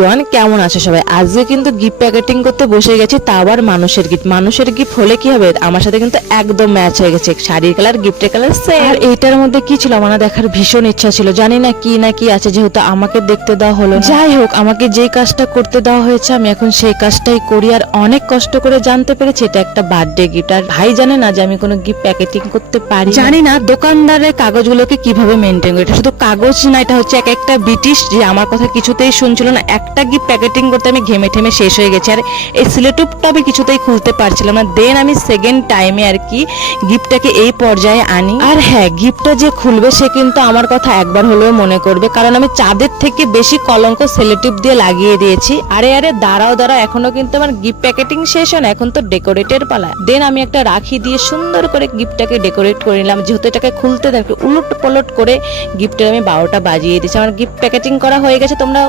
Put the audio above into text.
Everyone, কেমন আছো সবাই? আজকে কিন্তু গিফট প্যাকেটিং করতে বসে গেছি, তা আবার মানুষের গিফট হলে কি হবে, আমার সাথে কিন্তু একদম ম্যাচ হয়ে গেছে। শাড়ির কালার, গিফটের কালার সেম। আর এইটার মধ্যে কি ছিল আমার দেখার ভীষণ ইচ্ছা ছিল, জানি না কি আছে, যেহেতু আমাকে দেখতে দেওয়া হলো না। যাই হোক, আমাকে যেই কাজটা করতে দেওয়া হয়েছে আমি এখন সেই কাজটাই করি। আর অনেক কষ্ট করে জানতে পেরেছি এটা একটা বার্থডে গিফট। আর ভাই জানে না যে আমি কোনো গিফট প্যাকেটিং করতে পারি। জানি না দোকানদারের কাগজগুলোকে কিভাবে মেনটেন করে। এটা শুধু কাগজ না, এটা হচ্ছে এক একটা ব্রিটিশ যে আমার কথা কিছুতেই শুনছিল না। একটা গিফট প্যাকেটিং করতে আমি ঘেমে ঠেমে শেষ হয়ে গেছি। আর এই সিলেটুপটা আমি কিছুতেই খুলতে পারছিলাম না। দেন আমি সেকেন্ড টাইমে আর কি গিফটটাকে এই পর্যায়ে আনি। আর হ্যাঁ, গিফটটা যে খুলবে সে কিন্তু আমার কথা একবার হলেও মনে করবে, কারণ আমি চাঁদের থেকে বেশি কলঙ্ক সেলোটিপ দিয়ে লাগিয়ে দিয়েছি। আরে দাঁড়াও, এখনো কিন্তু আমার গিফট প্যাকেটিং শেষ হয় না, এখন তো ডেকোরেটের পালা। দেন আমি একটা রাখি দিয়ে সুন্দর করে গিফটটাকে ডেকোরেট করে নিলাম। যেহেতু এটাকে খুলতে দেন, উলট পলট করে গিফটের আমি 12টা বাজিয়ে দিয়েছি। আমার গিফট প্যাকেটিং করা হয়ে গেছে। তোমরা